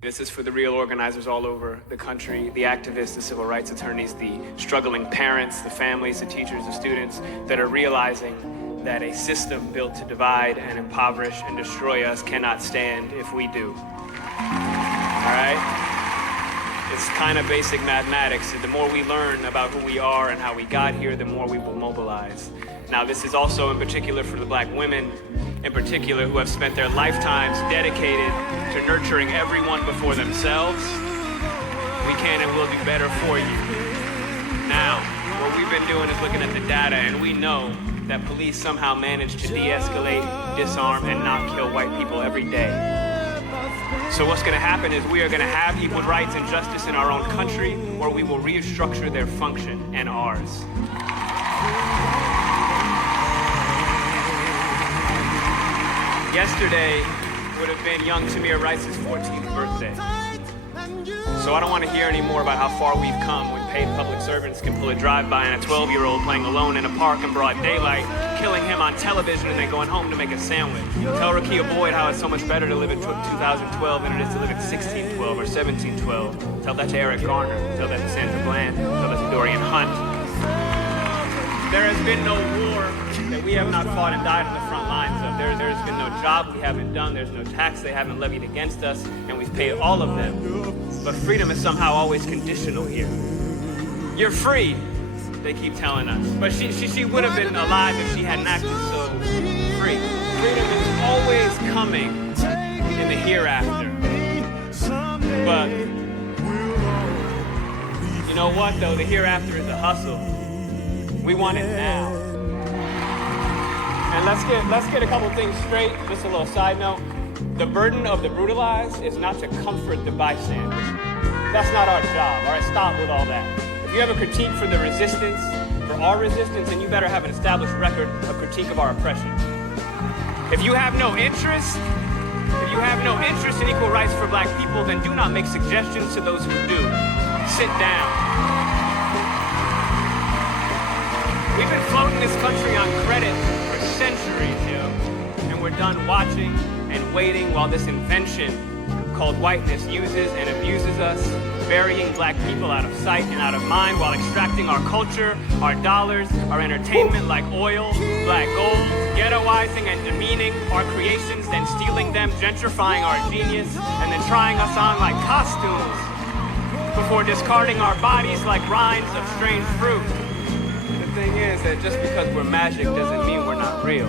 This is for the real organizers all over the country, the activists, the civil rights attorneys, the struggling parents, the families, the teachers, the students that are realizing that a system built to divide and impoverish and destroy us cannot stand if we do. All right? It's kind of basic mathematics. The more we learn about who we are and how we got here, the more we will mobilize. Now, this is also in particular for the black women, in particular, who have spent their lifetimes dedicated to nurturing everyone before themselves. We can and will do better for you. Now, what we've been doing is looking at the data, and we know that police somehow manage to de-escalate, disarm, and not kill white people every day. So what's going to happen is we are going to have equal rights and justice in our own country, or we will restructure their function and ours. Yesterday would have been young Tamir Rice's 14th birthday. So I don't want to hear any more about how far we've come when paid public servants can pull a drive-by and a 12-year-old playing alone in a park in broad daylight, killing him on television and then going home to make a sandwich. Tell Rakia Boyd how it's so much better to live in 2012 than it is to live in 1612 or 1712. Tell that to Eric Garner. Tell that to Sandra Bland. Tell that to Dorian Hunt. There has been no war that we have not fought and died on the front lines of. There's been no job we haven't done. There's no tax they haven't levied against us, and we've paid all of them. But freedom is somehow always conditional here. You're free, they keep telling us. But she would have been alive if she hadn't acted so free. Freedom is always coming in the hereafter. But you know what, though? The hereafter is a hustle. We want it now. And let's get a couple things straight. Just a little side note. The burden of the brutalized is not to comfort the bystander. That's not our job. All right, stop with all that. If you have a critique for the resistance, for our resistance, then you better have an established record of critique of our oppression. If you have no interest in equal rights for black people, then do not make suggestions to those who do. Sit down. We've been floating this country on credit for centuries, and we're done watching and waiting while this invention called whiteness uses and abuses us, burying black people out of sight and out of mind while extracting our culture, our dollars, our entertainment like oil, black gold, ghettoizing and demeaning our creations, then stealing them, gentrifying our genius, and then trying us on like costumes before discarding our bodies like rinds of strange fruit. The thing is that just because we're magic doesn't mean we're not real.